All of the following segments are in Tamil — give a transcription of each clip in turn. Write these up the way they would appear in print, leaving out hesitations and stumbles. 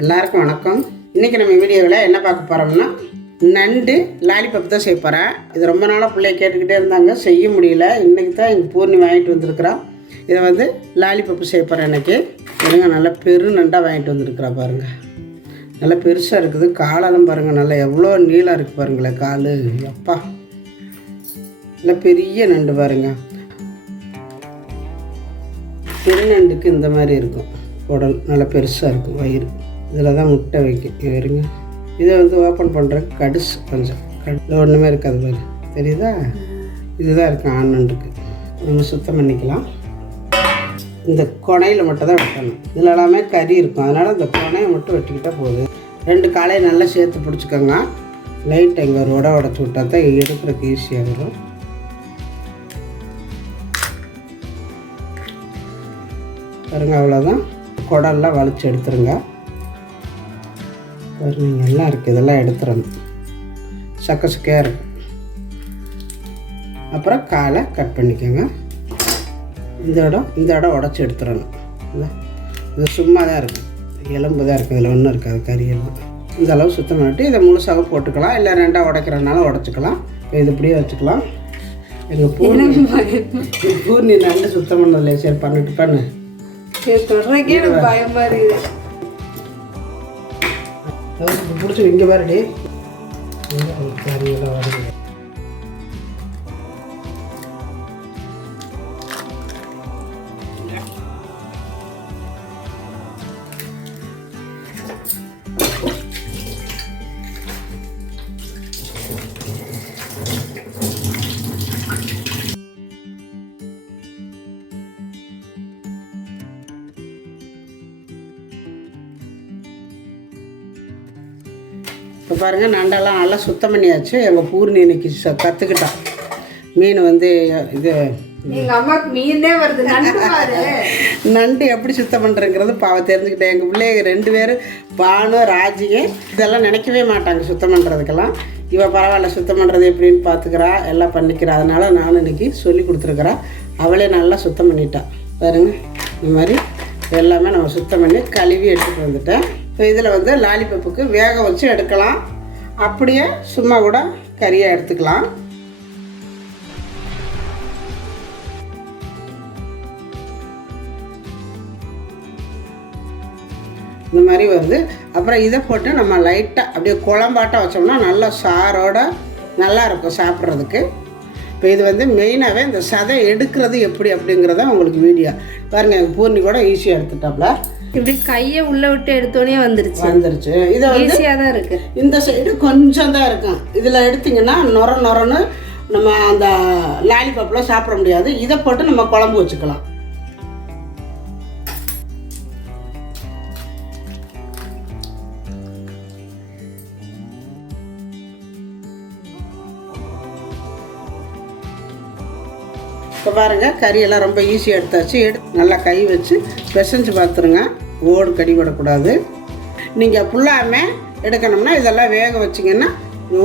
எல்லாருக்கும் வணக்கம். இன்றைக்கி நம்ம வீடியோவில் என்ன பார்க்க போகிறோம்னா நண்டு லாலிபப் தான் செய்ய போகிறேன். இது ரொம்ப நாளாக பிள்ளைய கேட்டுக்கிட்டே இருந்தாங்க, செய்ய முடியல. இன்றைக்கி தான் எங்கள் பூர்ணி வாங்கிட்டு வந்திருக்கிறோம். இதை வந்து லாலிபப்பு செய்ய போகிறேன். இன்றைக்கி பாருங்க, நல்லா பெரு நண்டாக வாங்கிட்டு வந்திருக்கிறா பாருங்கள். நல்லா பெருசாக இருக்குது. காலெல்லாம் பாருங்கள், நல்லா எவ்வளோ நீளம் இருக்குது பாருங்களேன் கால். அப்பா நல்லா பெரிய நண்டு பாருங்கள். பெரு நண்டுக்கு இந்த மாதிரி இருக்கும் உடல், நல்லா பெருசாக இருக்கும் வயிறு. இதில் தான் முட்டை வைக்கும் இருங்க. இதை வந்து ஓப்பன் பண்ணுறதுக்கு கடுசு கொஞ்சம் இதில் ஒன்றுமே இருக்காது பாரு, தெரியுதா? இதுதான் இருக்குது ஆண் நண்டுக்கு. நம்ம சுத்தம் பண்ணிக்கலாம். இந்த கொனையில் மட்டும் தான் வெட்டணும். இதில் எல்லாமே கறி இருக்கும், அதனால் இந்த கொனையை மட்டும் வெட்டிக்கிட்டால் போதும். 2 காலையை நல்லா சேர்த்து பிடிச்சிக்கோங்க. லைட் எங்கே ஒரு உடச்சி விட்டால் தான் எடுக்கிறதுக்கு ஈஸியாக வரும். பாருங்க, அவ்வளோதான். குடல்லாம் வலிச்சு எடுத்துருங்க. பாருங்க, எல்லாம் இருக்குது, இதெல்லாம் எடுத்துடணும். சக்கையாக இருக்கும். அப்புறம் காலை கட் பண்ணிக்கோங்க. இந்த இடம் உடச்சி எடுத்துடணும். இது சும்மா தான் இருக்குது, எலும்பு தான் இருக்குது, இதில் ஒன்றும் இருக்காது, கறியெல்லாம். இந்த அளவு சுத்தம் பண்ணிட்டு இதை முழுசாக போட்டுக்கலாம். இல்லை 2ஆக உடைக்கிறனால உடச்சிக்கலாம். இது இப்படியே வச்சுக்கலாம். எங்கள் பூர்ணி நண்டு சுத்தம் பண்ணதில்லை. சரி பண்ணிட்டு பண்ணு. பயமா இருக்குது. பிடிச்சி இங்கே பாருடி, கறியெல்லாம் வருது. இப்போ பாருங்கள், நண்டெல்லாம் நல்லா சுத்தம் பண்ணியாச்சு. எங்கள் பூர்ணி இன்னைக்கு கற்றுக்கிட்டான். மீன் வந்து இது எங்கள் அம்மாவுக்கு மீனே வருது. நண்டு எப்படி சுத்தம் பண்ணுறங்கிறது தெரிஞ்சுக்கிட்டேன். எங்கள் பிள்ளைங்க 2 பேர் பானு ராஜிகை இதெல்லாம் நினைக்கவே மாட்டாங்க சுத்தம் பண்ணுறதுக்கெல்லாம். இவள் பரவாயில்ல, சுத்தம் பண்ணுறது எப்படின்னு பார்த்துக்கிறா, எல்லாம் பண்ணிக்கிறா. அதனால் நானும் இன்றைக்கி சொல்லி கொடுத்துருக்குறேன். அவளே நல்லா சுத்தம் பண்ணிட்டான். பாருங்கள், இந்த மாதிரி எல்லாமே நம்ம சுத்தம் பண்ணி கழுவி எடுத்துகிட்டு வந்துட்டேன். இப்போ இதில் வந்து லாலிபப்புக்கு வேக வச்சு எடுக்கலாம். அப்படியே சும்மா கூட கறியாக எடுத்துக்கலாம். இந்த மாதிரி வந்து அப்புறம் இதை போட்டு நம்ம லைட்டாக அப்படியே குழம்பாட்டம் வச்சோம்னா நல்லா சாரோட நல்லாயிருக்கும் சாப்பிட்றதுக்கு. இப்போ இது வந்து மெயினாகவே இந்த சதை எடுக்கிறது எப்படி அப்படிங்கிறத உங்களுக்கு வீடியோ பாருங்கள். எங்கள் பூர்ணி கூட ஈஸியாக எடுத்துட்டாப்ல. இப்படி கையை உள்ளே விட்டு எடுத்தோடனே வந்துருச்சு. இதை வந்து ஈஸியாக தான் இருக்குது. இந்த சைடு கொஞ்சம் தான் இருக்கும். இதில் எடுத்திங்கன்னா நொரன்னு நம்ம அந்த லாலிபப்லாம் சாப்பிட முடியாது. இதை போட்டு நம்ம குழம்பு வச்சுக்கலாம். இப்போ பாருங்கள், கறியெல்லாம் ரொம்ப ஈஸியாக எடுத்தாச்சு. நல்லா கை வச்சு பிசைஞ்சு பார்த்துருங்க. ஓடு கடி விடக்கூடாது. நீங்கள் ஃபுல்லாமே எடுக்கணும்னா இதெல்லாம் வேக வச்சிங்கன்னா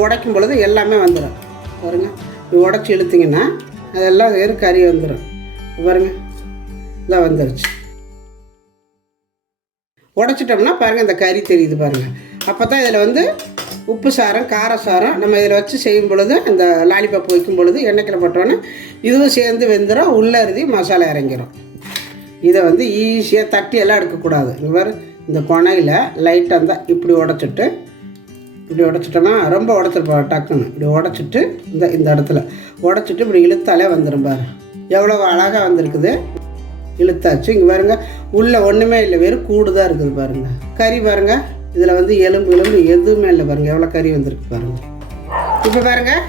உடைக்கும் பொழுது எல்லாமே வந்துடும். பாருங்கள், உடச்சி இழுத்திங்கன்னா அதெல்லாம் வேறு கறி வந்துடும். பாருங்கள், இதெல்லாம் வந்துடுச்சு. உடச்சிட்டோம்னா பாருங்கள், இந்த கறி தெரியுது பாருங்கள். அப்போ தான் இதில் வந்து உப்பு சாரம் காரசாரம் நம்ம இதில் வச்சு செய்யும் பொழுது, இந்த லாலிபப் வைக்கும் பொழுது எண்ணெய்க்கில் போட்டோன்னே இதுவும் சேர்ந்து வெந்துடும். உள்ளே அருதி மசாலா இறங்கிடும். இதை வந்து ஈஸியாக தட்டி எல்லாம் எடுக்கக்கூடாது. இங்கே பாரு, இந்த கொனையில் லைட்டாக இருந்தால் இப்படி உடச்சிட்டு, இப்படி உடச்சிட்டோன்னா ரொம்ப உடச்சிருப்போம். டக்குன்னு இப்படி உடச்சிட்டு இந்த இடத்துல உடச்சிட்டு இப்படி இழுத்தாலே வந்துடும். பாரு எவ்வளோ அழகாக வந்திருக்குது. இழுத்தாச்சு. இங்கே பாருங்கள், உள்ளே ஒன்றுமே இல்லை, வெறும் கூடு தான் இருக்குது. பாருங்கள், கறி பாருங்கள். இதில் வந்து எலும்பு எதுவுமே இல்லை. பாருங்கள், எவ்வளோ கறி வந்திருக்கு பாருங்கள். இப்போ பாருங்கள்,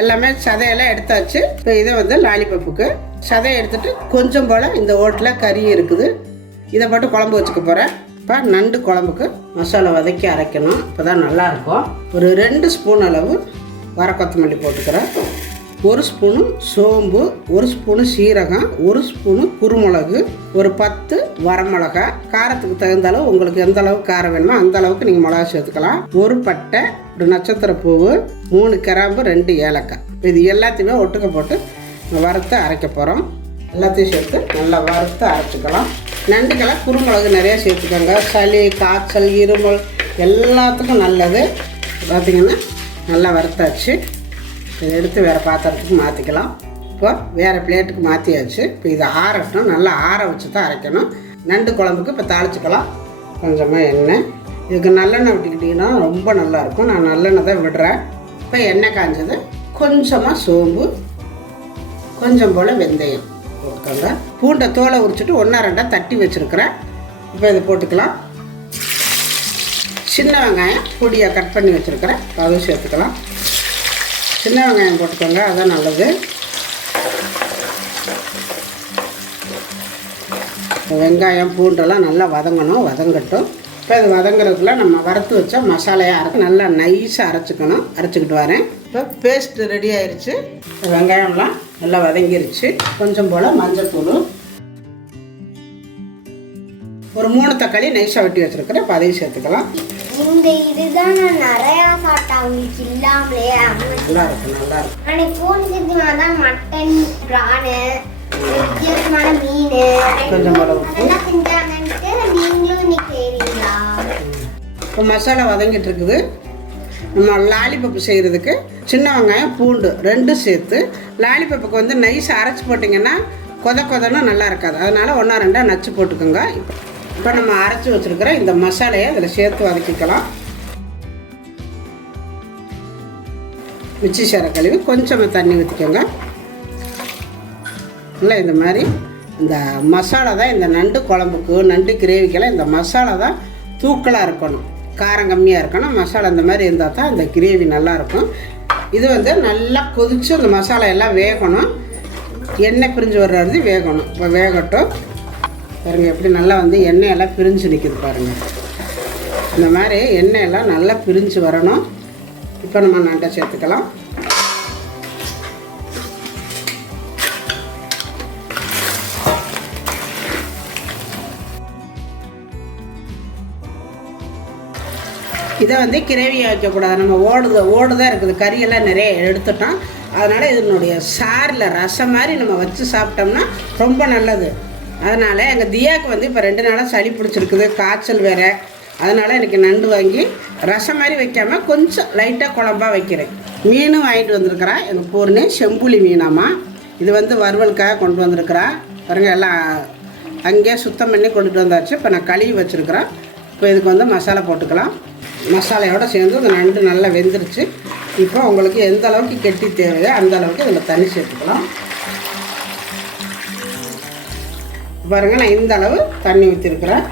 எல்லாமே சதையெல்லாம் எடுத்தாச்சு. இப்போ இதை வந்து லாலிபப்புக்கு சதையை எடுத்துகிட்டு கொஞ்சம் போல் இந்த ஓட்டில் கறி இருக்குது. இதை போட்டு குழம்பு வச்சுக்க போகிறேன். இப்போ நண்டு குழம்புக்கு மசாலா வதக்கி அரைக்கணும். இப்போ தான் நல்லாயிருக்கும். ஒரு 2 ஸ்பூன் அளவு வர கொத்தமல்லி போட்டுக்கிறேன். 1 ஸ்பூனு சோம்பு, 1 ஸ்பூனு சீரகம், 1 ஸ்பூனு குருமிளகு, ஒரு 10 வரமிளகா. காரத்துக்கு தகுந்த அளவு உங்களுக்கு எந்த அளவுக்கு காரம் வேணுமோ அந்த அளவுக்கு நீங்கள் மிளகா சேர்த்துக்கலாம். 1 பட்டை, 1 நட்சத்திர பூவு, 3 கிராம்பு, 2 ஏலக்காய். இது எல்லாத்தையுமே ஒட்டுக்க போட்டு வறுத்து அரைக்க போகிறோம். எல்லாத்தையும் சேர்த்து நல்லா வறுத்து அரைச்சிக்கலாம். நண்டுக்கெல்லாம் குறுமிளகு நிறையா சேர்த்துக்கோங்க. சளி, காய்ச்சல், இருமல் எல்லாத்துக்கும் நல்லது. பார்த்திங்கன்னா நல்லா வறுத்தாச்சு. இதை எடுத்து வேறு பாத்திரத்துக்கு மாற்றிக்கலாம். இப்போ வேறு பிளேட்டுக்கு மாற்றியாச்சு. இப்போ இதை ஆறட்டும். நல்லா ஆற வச்சு தான் அரைக்கணும். நண்டு குழம்புக்கு இப்போ தாளிச்சிக்கலாம். கொஞ்சமாக எண்ணெய், இதுக்கு நல்லெண்ணெய் விட்டுக்கிட்டிங்கன்னா ரொம்ப நல்லாயிருக்கும். நான் நல்லெண்ணெய் தான் விடுறேன். இப்போ எண்ணெய் காஞ்சது. கொஞ்சமாக சோம்பு, கொஞ்சம் போல் வெந்தயம் போட்டுக்கோங்க. பூண்டை தோலை உரிச்சிட்டு 1-2 தட்டி வச்சுருக்கிறேன். இப்போ இதை போட்டுக்கலாம். சின்ன வெங்காயம் பொடியாக கட் பண்ணி வச்சுருக்கிறேன், அதுவும் சேர்த்துக்கலாம். சின்ன வெங்காயம் போட்டுக்கோங்க, அதுதான் நல்லது. வெங்காயம் பூண்டெல்லாம் நல்லா வதங்கணும், வதங்கட்டும். இப்போ இது வதங்குறதுக்குள்ள நம்ம வறுத்து வச்ச மசாலையாக நல்லா நைஸாக அரைச்சிக்கணும். அரைச்சிக்கிட்டு வரேன். இப்போ பேஸ்ட்டு ரெடி ஆயிடுச்சு. வெங்காயம்லாம் நல்லா வதங்கிருச்சு. கொஞ்சம் போல் மஞ்சத்தூள், ஒரு 3 தக்காளி நைஸாக வெட்டி வச்சுருக்கிறேன். இப்போ அதையும் சேர்த்துக்கலாம். இந்த இதுதான் நான் நிறையா சாப்பிட்டேன் உங்களுக்கு இல்லாமலே. நல்லா இருக்கும், நல்லா இருக்கும். அன்னைக்கு ஃபோன் செஞ்சுமா தான் மட்டன், பிரானு, வித்தியாசமான மீன் கொஞ்சம் போல உப்பு எல்லாம் செஞ்சாங்கன்ட்டு நீங்களும் இன்னைக்கு செய்றீங்களா? இப்போ மசாலா வதங்கிட்டு இருக்குது. நம்ம லாலிபப்பு செய்கிறதுக்கு சின்ன வெங்காயம் பூண்டு 2 சேர்த்து லாலிபப்புக்கு வந்து நைஸாக அரைச்சி போட்டிங்கன்னா கொதன்னு நல்லா இருக்காது. அதனால் 1-2 நச்சு போட்டுக்கோங்க. இப்போ நம்ம அரைச்சி வச்சுருக்கிற இந்த மசாலையை அதில் சேர்த்து வதக்கிக்கலாம். மிச்சி சேர கழுவி கொஞ்சமாக தண்ணி ஊற்றிக்கோங்க. இல்லை இந்த மாதிரி இந்த மசாலா தான் இந்த நண்டு குழம்புக்கு, நண்டு கிரேவிக்கெல்லாம் இந்த மசாலா தான் தூக்கலாக இருக்கணும். காரம் கம்மியாக இருக்கணும். மசாலா இந்த மாதிரி இருந்தால் தான் இந்த கிரேவி நல்லாயிருக்கும். இது வந்து நல்லா கொதித்து அந்த மசாலா எல்லாம் வேகணும். எண்ணெய் பிரிஞ்சு வர்றது வேகணும். இப்போ வேகட்டும். பாருங்கள் எப்படி நல்லா வந்து எண்ணெயெல்லாம் பிரிஞ்சு நிற்கிது பாருங்கள். இந்த மாதிரி எண்ணெயெல்லாம் நல்லா பிரிஞ்சு வரணும். இப்போ நம்ம நண்டை சேர்த்துக்கலாம். இதை வந்து கிரேவியாக வைக்கக்கூடாது. நம்ம ஓடுதான் இருக்குது. கறியெல்லாம் நிறைய எடுத்துட்டோம். அதனால் இதனுடைய சாரில் ரசம் மாதிரி நம்ம வச்சு சாப்பிட்டோம்னா ரொம்ப நல்லது. அதனால் எங்கள் தியாவுக்கு வந்து இப்போ 2 நாளாக சளி பிடிச்சிருக்குது, காய்ச்சல் வேறு. அதனால் எனக்கு நண்டு வாங்கி ரசம் மாதிரி வைக்காமல் கொஞ்சம் லைட்டாக குழம்பா வைக்கிறேன். மீனும் வாங்கிட்டு வந்திருக்கிறேன். எங்கள் பூர்ணி செம்புலி மீனாமா. இது வந்து வறுவலுக்காக கொண்டு வந்திருக்கிறேன். பாருங்க எல்லாம் அங்கேயே சுத்தம் பண்ணி கொண்டுட்டு வந்தாச்சு. இப்போ நான் கழுவி வச்சுருக்கிறேன். இப்போ இதுக்கு வந்து மசாலா போட்டுக்கலாம். மசாலையோடு சேர்ந்து இந்த நண்டு நல்லா வெந்துருச்சு. இப்போ உங்களுக்கு எந்த அளவுக்கு கெட்டி தேவையோ அந்த அளவுக்கு இதில் தண்ணி சேர்த்துக்கலாம். பாருங்கள் நான் இந்த அளவு தண்ணி ஊற்றிருக்கிறேன்.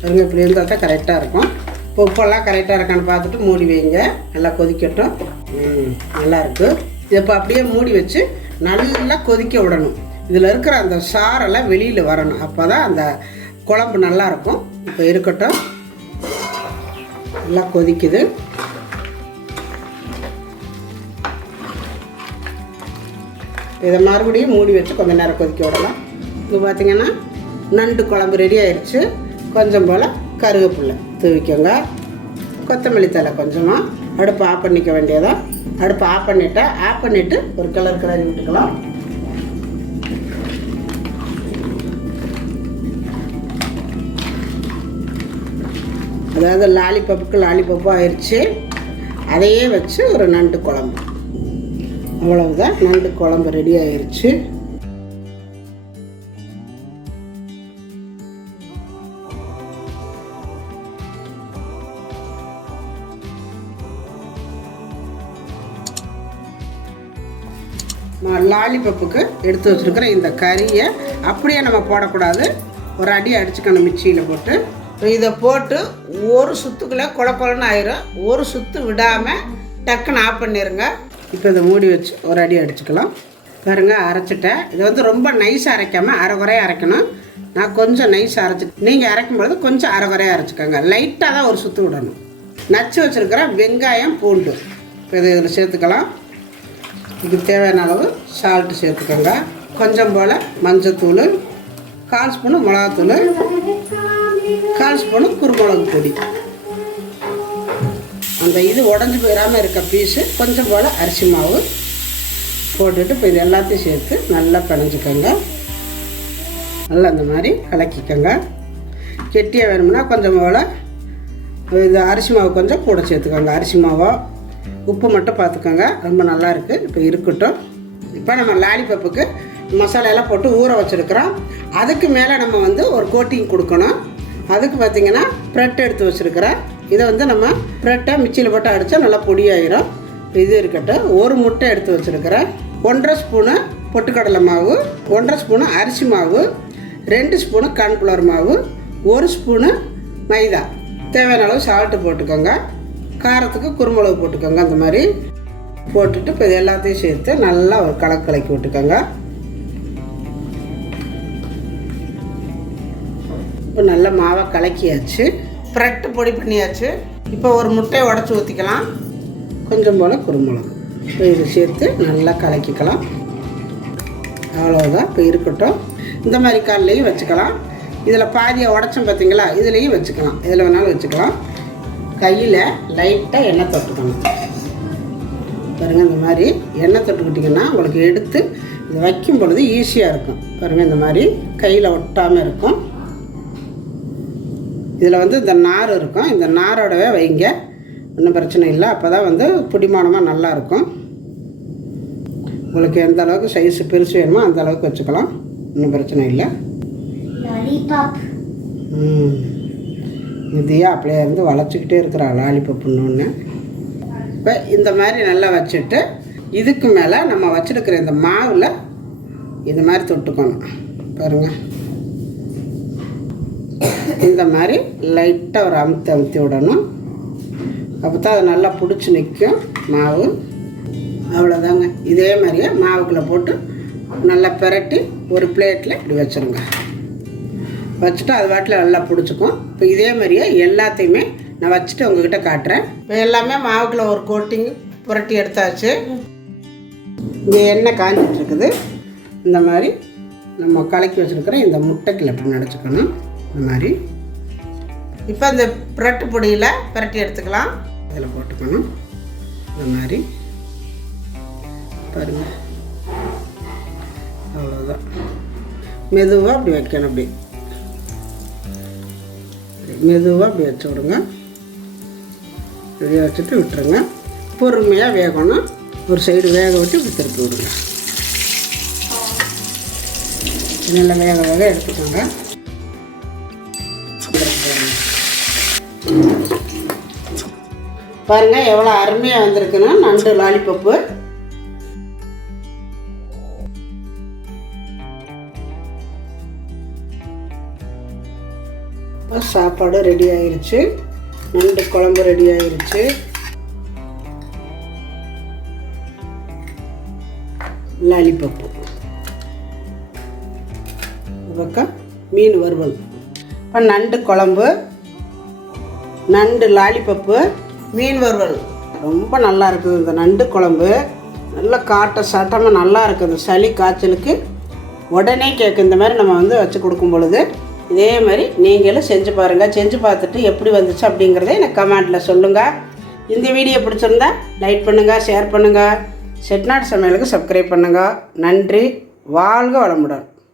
பாருங்கள் இப்படி இருந்தால் தான் கரெக்டாக இருக்கும். இப்போ உப்பெல்லாம் கரெக்டாக இருக்கான்னு பார்த்துட்டு மூடி வைங்க. நல்லா கொதிக்கட்டும். நல்லாயிருக்கு. இப்போ அப்படியே மூடி வச்சு நல்லா கொதிக்க விடணும். இதில் இருக்கிற அந்த சாரெல்லாம் வெளியில் வரணும். அப்போ தான் அந்த குழம்பு நல்லாயிருக்கும். இப்போ இருக்கட்டும். நல்லா கொதிக்குது. இதை மறுபடியும் மூடி வச்சு கொஞ்சம் நேரம் கொதிக்க விடலாம். இப்போ பார்த்திங்கன்னா நண்டு குழம்பு ரெடி ஆயிடுச்சு. கொஞ்சம் போல் கருவேப்பிலை தூவிக்கோங்க. கொத்தமல்லி தழை கொஞ்சமாக. அடுப்பு ஆஃப் பண்ணிக்க வேண்டியதான். அடுப்பு ஆஃப் பண்ணிவிட்டு ஒரு கிளறி விட்டுக்கலாம். அதாவது லாலிபப்பு ஆயிடுச்சு. அதையே வச்சு ஒரு நண்டு குழம்பு. அவ்வளவுதான், நண்டு குழம்பு ரெடி ஆயிடுச்சு. லாலிபப்புக்கு எடுத்து வச்சுருக்கிற இந்த கறியை அப்படியே நம்ம போடக்கூடாது. ஒரு அடி அடிச்சுக்கணும் மிக்சியில் போட்டு. இதை போட்டு ஒரு சுற்றுக்குள்ளே குழன்னு ஆயிரும். ஒரு சுற்று விடாமல் டக்குன்னு ஆஃப் பண்ணிடுங்க. இப்போ இதை மூடி வச்சு ஒரு அடி அடிச்சுக்கலாம். பாருங்க அரைச்சிட்டேன். இது வந்து ரொம்ப நைஸாக அரைக்காமல் அரைகுறையாக அரைக்கணும். நான் கொஞ்சம் நைஸாக அரைச்சிட்டு, நீங்கள் அரைக்கும்பொழுது கொஞ்சம் அரைகுறையாக அரைச்சிக்கோங்க. லைட்டாக தான் ஒரு சுற்று விடணும். நச்சு வச்சுருக்கிற வெங்காயம் பூண்டு இப்போ இதில் சேர்த்துக்கலாம். இதுக்கு தேவையான அளவு சால்ட்டு சேர்த்துக்கோங்க. கொஞ்சம் போல் மஞ்சத்தூள், 1/4 ஸ்பூனு மிளகாத்தூள், 1/4 ஸ்பூனு குருமிளகு பொடி. அந்த இது உடஞ்சி போயிடாமல் இருக்க பீஸு கொஞ்சம் போல் அரிசி மாவு போட்டுட்டு இப்போ இது எல்லாத்தையும் சேர்த்து நல்லா பிணைஞ்சிக்கோங்க. நல்லா இந்த மாதிரி கலக்கிக்கோங்க. கெட்டியாக வேணும்னா கொஞ்சம் போல் இது அரிசி மாவு கொஞ்சம் கூட சேர்த்துக்கோங்க. அரிசி மாவோ உப்பு மட்டும் பார்த்துக்கோங்க. ரொம்ப நல்லா இருக்குது. இப்போ இருக்கட்டும். இப்போ நம்ம லாலிபப்புக்கு மசாலாலாம் போட்டு ஊற வச்சுருக்குறோம். அதுக்கு மேலே நம்ம வந்து ஒரு கோட்டிங் கொடுக்கணும். அதுக்கு பார்த்திங்கன்னா ப்ரெட் எடுத்து வச்சுருக்கிறேன். இதை வந்து நம்ம ப்ரெட்டை மிக்சியில் போட்டு அடித்தா நல்லா பொடியாயிரும். இது இருக்கட்டும். ஒரு முட்டை எடுத்து வச்சுருக்கிறேன். 1.5 ஸ்பூனு பொட்டுக்கடலை மாவு, 1.5 ஸ்பூனு அரிசி மாவு, 2 ஸ்பூனு கார்ன்ஃப்ளவர் மாவு, 1 ஸ்பூனு மைதா, தேவையான அளவு சால்ட்டு போட்டுக்கோங்க. காரத்துக்கு குருமிளகு போட்டுக்கோங்க. அந்த மாதிரி போட்டுட்டு இப்போ இது எல்லாத்தையும் சேர்த்து நல்லா ஒரு கலக்கி விட்டுக்கோங்க. இப்போ நல்லா மாவை கலக்கியாச்சு. ப்ரெட்டு பொடி பண்ணியாச்சு. இப்போ ஒரு முட்டையை உடச்சி ஊற்றிக்கலாம். கொஞ்சம் போல் குருமிளகு இப்போ இது சேர்த்து நல்லா கலக்கிக்கலாம். அவ்வளோதான். இப்போ இருக்கட்டும். இந்த மாதிரி கால்லையும் வச்சுக்கலாம். இதில் பாதியை உடச்சோம் பார்த்தீங்களா, இதுலேயும் வச்சுக்கலாம். இதில் வேணாலும் வச்சுக்கலாம். கையில் லைட்டாக எண்ணெய் தொட்டுக்கணும். பாருங்கள், இந்த மாதிரி எண்ணெய் தொட்டுக்கிட்டிங்கன்னா உங்களுக்கு எடுத்து இது வைக்கும் பொழுது ஈஸியாக இருக்கும். பாருங்கள், இந்த மாதிரி கையில் ஒட்டாமல் இருக்கும். இதில் வந்து இந்த நார் இருக்கும். இந்த நாரோடவே வைங்க, ஒன்றும் பிரச்சனை இல்லை. அப்போ தான் வந்து பிடிமானமாக நல்லாயிருக்கும். உங்களுக்கு எந்த அளவுக்கு சைஸு பெருசு வேணுமோ அந்த அளவுக்கு வச்சுக்கலாம். ஒன்றும் பிரச்சனை இல்லை. இதையே அப்படியே இருந்து வளைச்சிக்கிட்டே இருக்கிறா லாலிபப்புன்னு. இப்போ இந்த மாதிரி நல்லா வச்சுட்டு இதுக்கு மேலே நம்ம வச்சுருக்கிற இந்த மாவில் இந்த மாதிரி தொட்டுக்கணும். பாருங்கள், இந்த மாதிரி லைட்டாக ஒரு அமுத்தி விடணும். அப்போ தான் அது நல்லா பிடிச்சி நிற்கும் மாவு. அவ்வளோதாங்க. இதே மாதிரியே மாவுக்குள்ளே போட்டு நல்லா பிரட்டி ஒரு பிளேட்டில் இப்படி வச்சுருங்க. வச்சுட்டு அது வாட்டில் நல்லா பிடிச்சிக்கும். இப்போ இதே மாதிரியே எல்லாத்தையுமே நான் வச்சுட்டு உங்ககிட்ட காட்டுறேன். இப்போ எல்லாமே மாவுக்குள்ளே ஒரு கோட்டிங் புரட்டி எடுத்தாச்சு. இங்கே எண்ணெய் காஞ்சிட்ருக்குது. இந்த மாதிரி நம்ம கலக்கி வச்சுருக்கிற இந்த முட்டைக்குள்ள எப்படி நடைச்சிக்கணும். இந்த மாதிரி இப்போ இந்த புரட்டு பொடியில் புரட்டி எடுத்துக்கலாம். இதில் போட்டுக்கணும். இந்த மாதிரி பாருங்கள், அவ்வளோதான். மெதுவாக அப்படி வைக்கணும். அப்படி மெதுவாக அப்படி வச்சு விடுங்க. இப்படி வச்சுட்டு விட்டுருங்க. பொறுமையாக வேகணும். ஒரு சைடு வேக விட்டு இப்படி திருப்பி விடுங்க. நல்லா வேக எடுத்துக்கோங்க. பாருங்கள் எவ்வளோ அருமையாக வந்திருக்குன்னு நண்டு லாலிபப்பு. சாப்பாடு ரெடி ஆயிருச்சு. நண்டு குழம்பு ரெடி ஆயிருச்சு. லாலிபப்பு பக்கம் மீன் வறுவல். இப்போ நண்டு குழம்பு, நண்டு லாலிபப்பு, மீன் வறுவல் ரொம்ப நல்லா இருக்குது. இந்த நண்டு குழம்பு நல்லா சாட்டமாக நல்லா இருக்குது. இந்த சளி காய்ச்சலுக்கு உடனே கேட்கும். இந்த மாதிரி நம்ம வந்து வச்சு கொடுக்கும் பொழுது இதே மாதிரி நீங்களும் செஞ்சு பாருங்கள். செஞ்சு பார்த்துட்டு எப்படி வந்துச்சு அப்படிங்கிறத எனக்கு கமெண்ட்டில் சொல்லுங்கள். இந்த வீடியோ பிடிச்சிருந்தா லைக் பண்ணுங்கள், ஷேர் பண்ணுங்கள். செட்டிநாடு சமையலுக்கு சப்ஸ்கிரைப் பண்ணுங்கள். நன்றி. வாழ்க வளமுடன்.